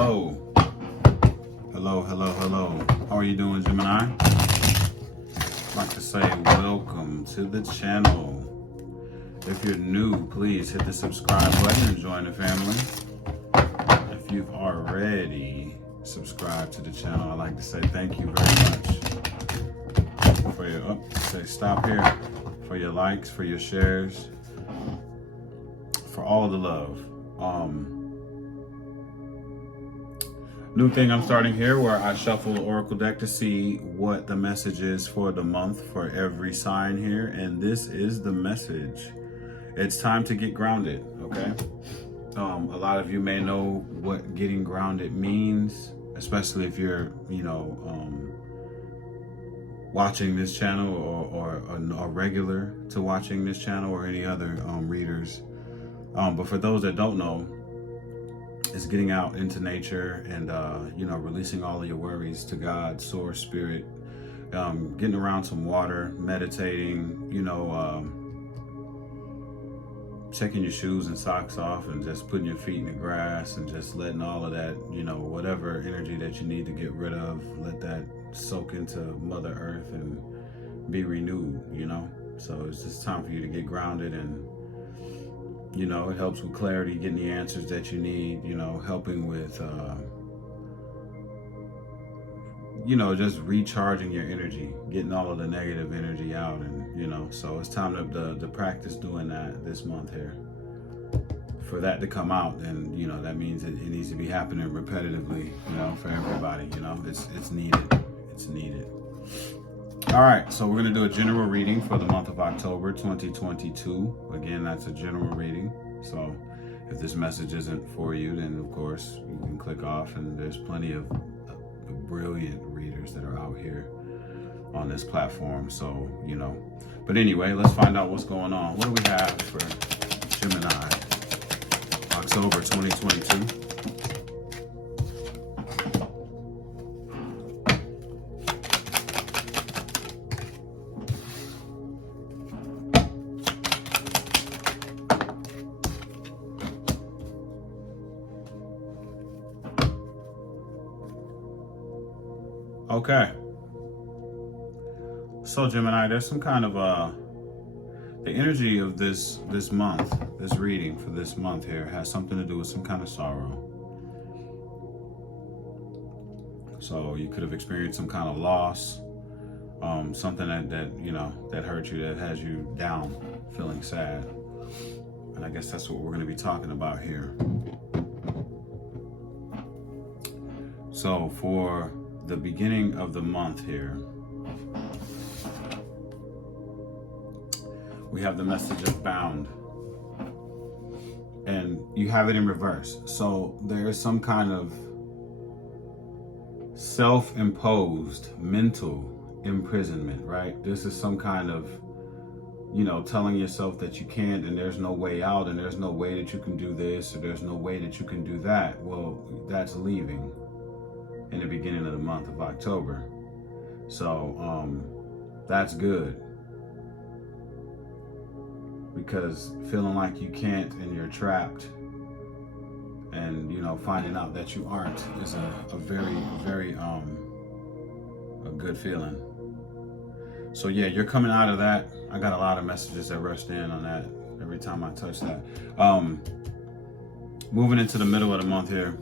Hello. Hello, hello, hello. How are you doing, Gemini? I'd like to say welcome to the channel. If you're new, please hit the subscribe button and join the family. If you've already subscribed to the channel, I'd like to say thank you very much for your, stop here, for your likes, for your shares, for all the love. New thing I'm starting here where I shuffle the oracle deck to see what the message is for the month for every sign here, and this is the message. It's time to get grounded, okay? A lot of you may know what getting grounded means, especially if you're, watching this channel or a regular to watching this channel or any other readers. But for those that don't know, it's getting out into nature and, releasing all of your worries to God, source, spirit, getting around some water, meditating, checking your shoes and socks off and just putting your feet in the grass and just letting all of that, whatever energy that you need to get rid of, let that soak into Mother Earth and be renewed, So it's just time for you to get grounded and, it helps with clarity, getting the answers that you need, helping with, just recharging your energy, getting all of the negative energy out. And, so it's time to practice doing that this month here. For that to come out, and, that means it needs to be happening repetitively, for everybody, it's needed. It's needed. All right, so we're going to do a general reading for the month of October 2022. Again, that's a general reading. So if this message isn't for you, then of course you can click off, and there's plenty of brilliant readers that are out here on this platform. So, but anyway, let's find out what's going on. What do we have for Gemini, October 2022? Okay, so Gemini, there's some kind of the energy of this month, this reading for this month here has something to do with some kind of sorrow. So you could have experienced some kind of loss, something that hurt you, that has you down, feeling sad. And I guess that's what we're going to be talking about here. So for the beginning of the month here, we have the message of bound, and you have it in reverse. So there is some kind of self-imposed mental imprisonment, right? This is some kind of, telling yourself that you can't, and there's no way out, and there's no way that you can do this, or there's no way that you can do that. Well, that's leaving in the beginning of the month of October. So that's good, because feeling like you can't and you're trapped, and finding out that you aren't is a very, very a good feeling. So yeah, you're coming out of that. I got a lot of messages that rushed in on that every time I touch that. Moving into the middle of the month here,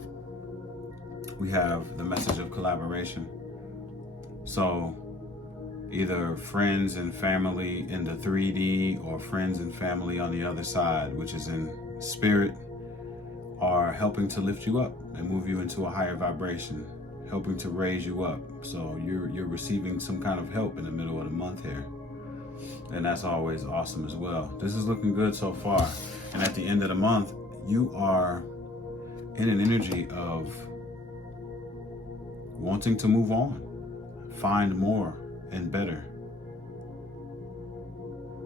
we have the message of collaboration. So either friends and family in the 3D or friends and family on the other side, which is in spirit, are helping to lift you up and move you into a higher vibration, helping to raise you up. So you're receiving some kind of help in the middle of the month here. And that's always awesome as well. This is looking good so far. And at the end of the month, you are in an energy of wanting to move on, find more and better.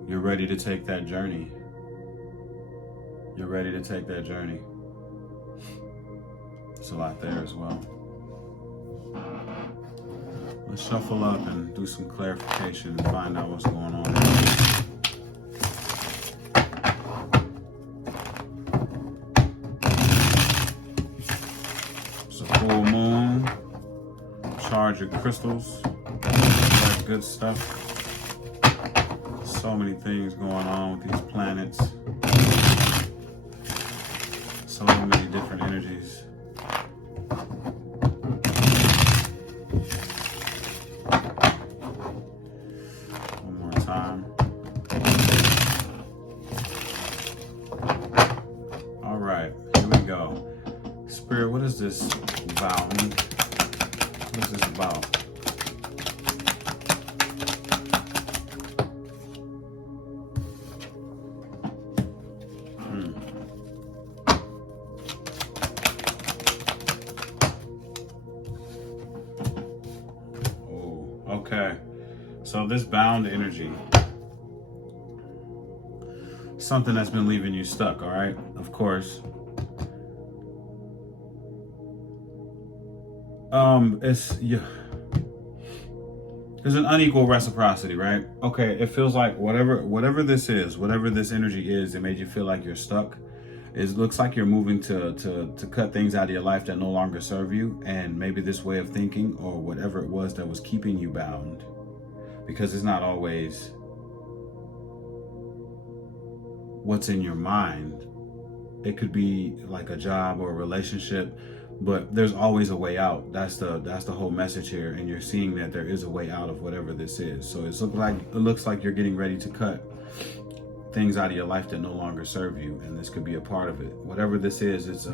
You're ready to take that journey. You're ready to take that journey. It's a lot there as well. Let's shuffle up and do some clarification and find out what's going on. So recharge your crystals. That good stuff. So many things going on with these planets. So many different energies. One more time. All right, here we go. Spirit, what is this about? What is this about? Oh, okay. So this bound energy, something that's been leaving you stuck, all right? Of course. There's an unequal reciprocity, right? Okay, it feels like whatever this is, whatever this energy is that made you feel like you're stuck, it looks like you're moving to cut things out of your life that no longer serve you, and maybe this way of thinking or whatever it was that was keeping you bound, because it's not always what's in your mind. It could be like a job or a relationship, but there's always a way out. That's the whole message here, and you're seeing that there is a way out of whatever this is. So it looks like you're getting ready to cut things out of your life that no longer serve you, and this could be a part of it. Whatever this is, it's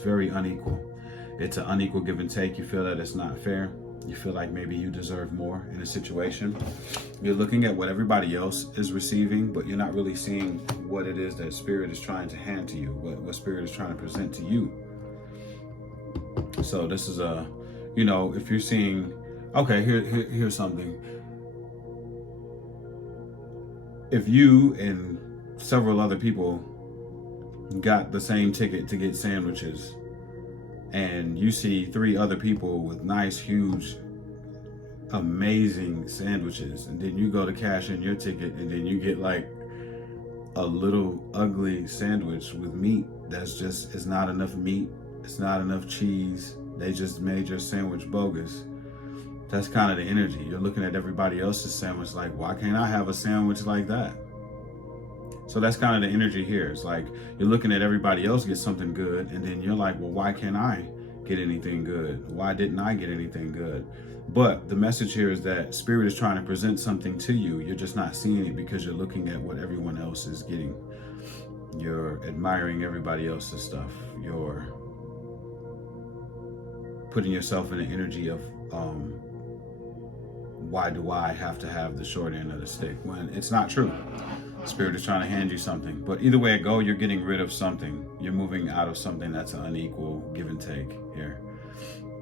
very unequal. It's an unequal give and take. You feel that it's not fair. You feel like maybe you deserve more in a situation. You're looking at what everybody else is receiving, but you're not really seeing what it is that Spirit is trying to hand to you, what Spirit is trying to present to you. So this is if you're seeing, okay, here's something. If you and several other people got the same ticket to get sandwiches, and you see 3 other people with nice, huge, amazing sandwiches, and then you go to cash in your ticket, and then you get like a little ugly sandwich with meat it's not enough meat, it's not enough cheese, they just made your sandwich bogus. That's kind of the energy. You're looking at everybody else's sandwich like, why can't I have a sandwich like that? So that's kind of the energy here. It's like you're looking at everybody else get something good, and then you're like, well, why can't I get anything good? Why didn't I get anything good? But the message here is that Spirit is trying to present something to you. You're just not seeing it because you're looking at what everyone else is getting. You're admiring everybody else's stuff. You're putting yourself in the energy of, why do I have to have the short end of the stick? When it's not true. Spirit is trying to hand you something. But either way it go, you're getting rid of something. You're moving out of something that's an unequal give and take here.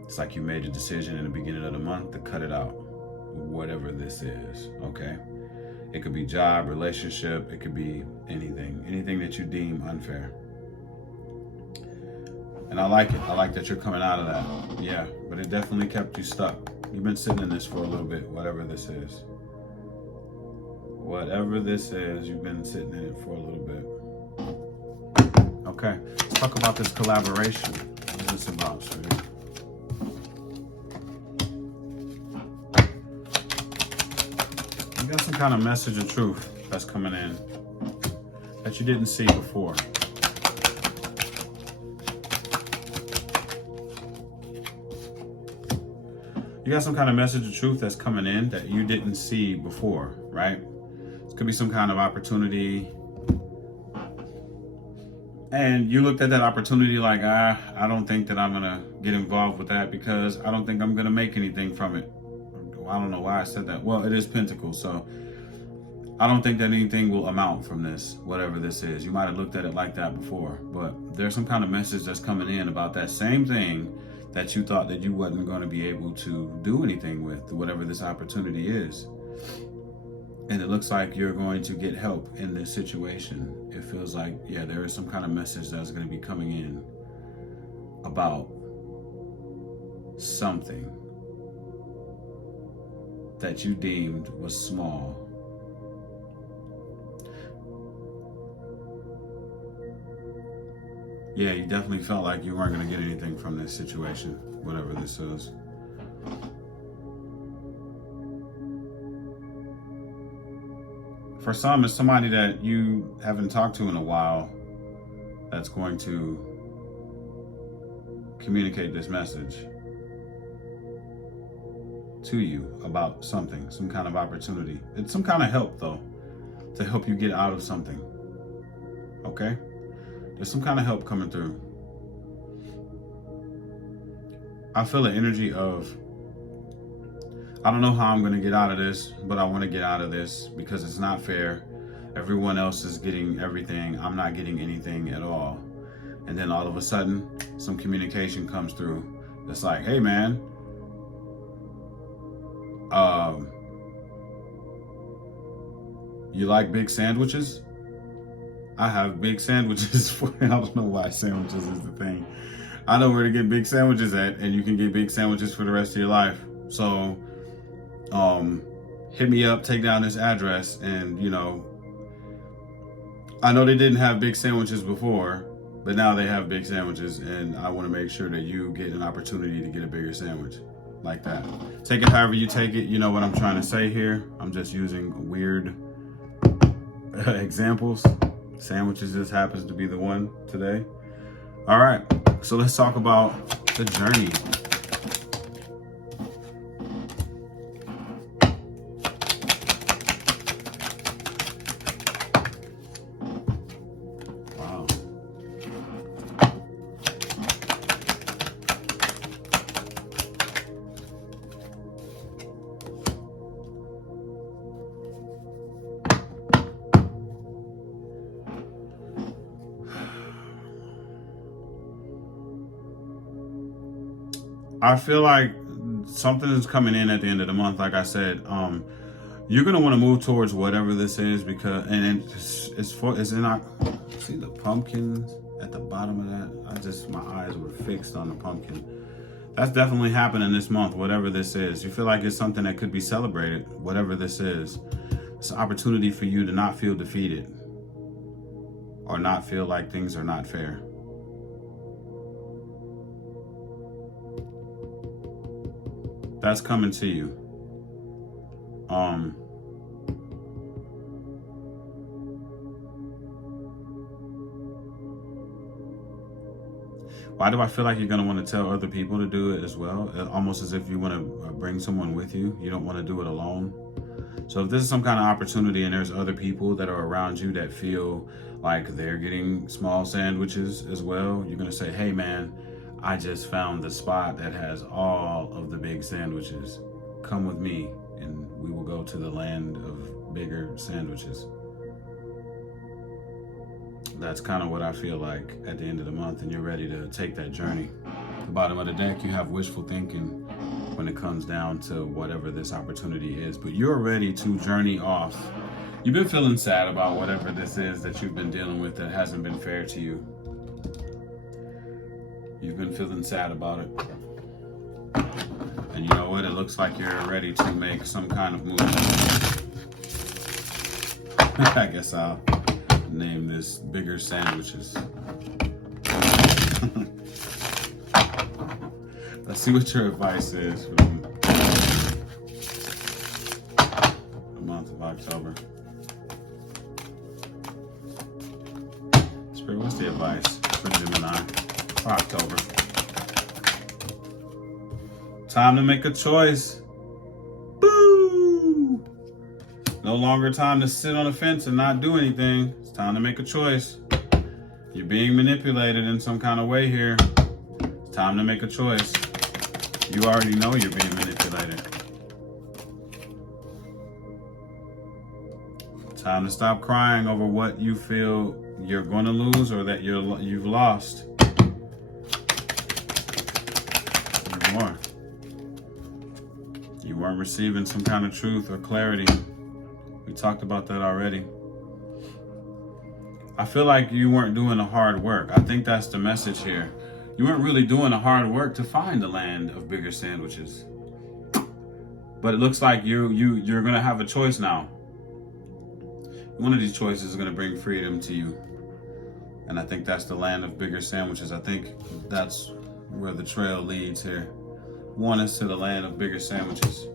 It's like you made a decision in the beginning of the month to cut it out. Whatever this is, okay? It could be job, relationship, it could be anything. Anything that you deem unfair. And I like it. I like that you're coming out of that. Yeah, but it definitely kept you stuck. You've been sitting in this for a little bit, whatever this is. Whatever this is, you've been sitting in it for a little bit. Okay, let's talk about this collaboration. What is this about, sweetie? You got some kind of message of truth that's coming in that you didn't see before. You got some kind of message of truth that's coming in that you didn't see before, right? It could be some kind of opportunity. And you looked at that opportunity like, I don't think that I'm going to get involved with that because I don't think I'm going to make anything from it. I don't know why I said that. Well, it is Pentacles, so I don't think that anything will amount from this, whatever this is. You might have looked at it like that before, but there's some kind of message that's coming in about that same thing that you thought that you wasn't going to be able to do anything with, whatever this opportunity is. And it looks like you're going to get help in this situation. It feels like, yeah, there is some kind of message that's going to be coming in about something that you deemed was small. Yeah, you definitely felt like you weren't going to get anything from this situation, whatever this is. For some, it's somebody that you haven't talked to in a while that's going to communicate this message to you about something, some kind of opportunity. It's some kind of help, though, to help you get out of something. Okay? There's some kind of help coming through. I feel the energy of, I don't know how I'm going to get out of this, but I want to get out of this because it's not fair. Everyone else is getting everything. I'm not getting anything at all. And then all of a sudden, some communication comes through. It's like, hey, man, you like big sandwiches? I have big sandwiches for you. I don't know why sandwiches is the thing. I know where to get big sandwiches at, and you can get big sandwiches for the rest of your life. So, hit me up, take down this address, and, you know, I know they didn't have big sandwiches before, but now they have big sandwiches, and I want to make sure that you get an opportunity to get a bigger sandwich like that. Take it however you take it. You know what I'm trying to say here. I'm just using weird examples. Sandwiches just happens to be the one today. All right, so let's talk about the journey. Wow. I feel like something is coming in at the end of the month. Like I said, you're gonna want to move towards whatever this is because, and it's in our, see the pumpkins at the bottom of that. My eyes were fixed on the pumpkin. That's definitely happening this month. Whatever this is, you feel like it's something that could be celebrated. Whatever this is, it's an opportunity for you to not feel defeated or not feel like things are not fair. That's coming to you. Why do I feel like you're going to want to tell other people to do it as well? Almost as if you want to bring someone with you. You don't want to do it alone. So if this is some kind of opportunity and there's other people that are around you that feel like they're getting small sandwiches as well, you're going to say, hey, man, I just found the spot that has all of the big sandwiches. Come with me and we will go to the land of bigger sandwiches. That's kind of what I feel like at the end of the month, and you're ready to take that journey. At the bottom of the deck, you have wishful thinking when it comes down to whatever this opportunity is, but you're ready to journey off. You've been feeling sad about whatever this is that you've been dealing with that hasn't been fair to you. You've been feeling sad about it. And you know what? It looks like you're ready to make some kind of move. I guess I'll name this Bigger Sandwiches. Let's see what your advice is from the month of October. Spirit, what's the advice for Gemini for October? Time to make a choice. Boo! No longer time to sit on the fence and not do anything. It's time to make a choice. You're being manipulated in some kind of way here. It's time to make a choice. You already know you're being manipulated. Time to stop crying over what you feel you're going to lose or that you've lost. You are. You weren't receiving some kind of truth or clarity. We talked about that already. I feel like you weren't doing the hard work. I think that's the message here. You weren't really doing the hard work to find the land of bigger sandwiches. But it looks like you're going to have a choice now. One of these choices is going to bring freedom to you. And I think that's the land of bigger sandwiches. I think that's where the trail leads here. One is to the land of bigger sandwiches.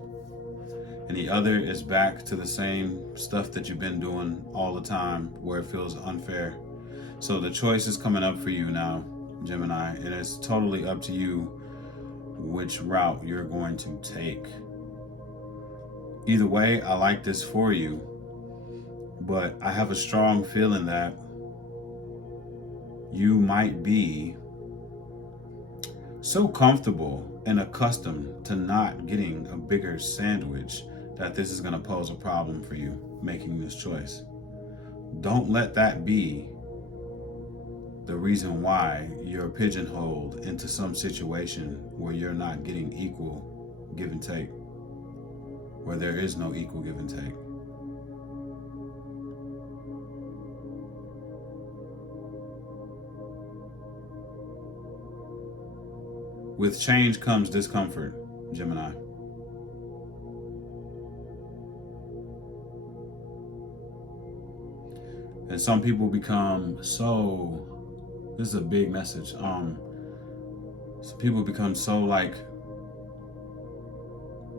And the other is back to the same stuff that you've been doing all the time where it feels unfair. So the choice is coming up for you now, Gemini, and it's totally up to you which route you're going to take. Either way, I like this for you, but I have a strong feeling that you might be so comfortable and accustomed to not getting a bigger sandwich that this is going to pose a problem for you making this choice. Don't let that be the reason why you're pigeonholed into some situation where you're not getting equal give and take, where there is no equal give and take. With change comes discomfort, Gemini. And some people become so, this is a big message. Some people become so like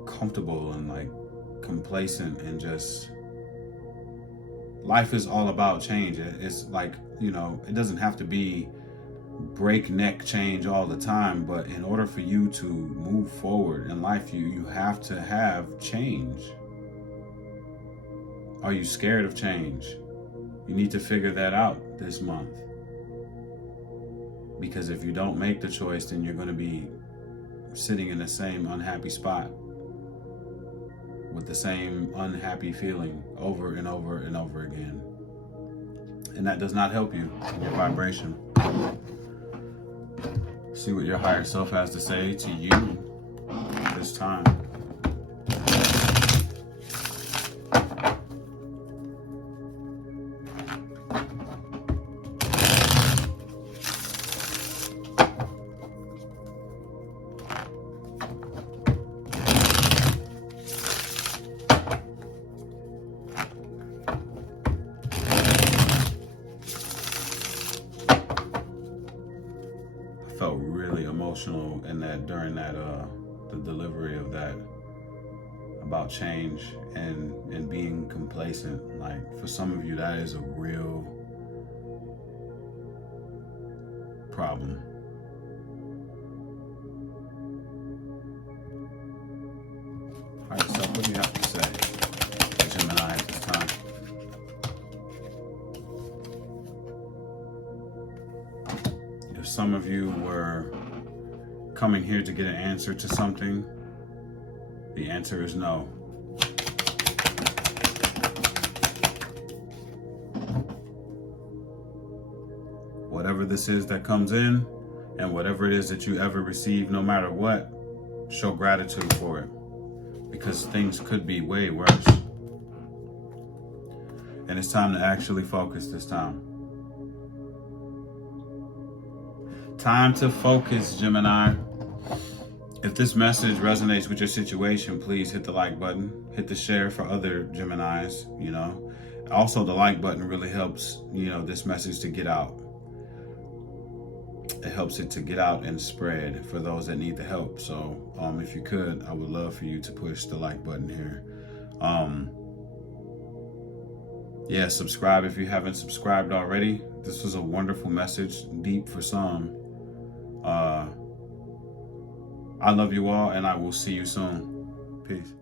comfortable and like complacent and just, life is all about change. It's like, you know, it doesn't have to be breakneck change all the time, but in order for you to move forward in life, you have to have change. Are you scared of change? You need to figure that out this month, because if you don't make the choice, then you're going to be sitting in the same unhappy spot with the same unhappy feeling over and over and over again, and that does not help you in your vibration. See what your higher self has to say to you this time. Felt really emotional in that during that the delivery of that about change and being complacent. Like, for some of you, that is a real problem. All right, so what do you have to say, Gemini, at this time? If some of you were coming here to get an answer to something, the answer is no. Whatever this is that comes in, and whatever it is that you ever receive, no matter what, show gratitude for it, because things could be way worse. And it's time to actually focus this time. Time to focus, Gemini. If this message resonates with your situation, please hit the like button, hit the share for other Geminis, you know. Also, the like button really helps, you know, this message to get out. It helps it to get out and spread for those that need the help. So if you could, I would love for you to push the like button here. Yeah, subscribe if you haven't subscribed already. This was a wonderful message, deep for some. I love you all, and I will see you soon. Peace.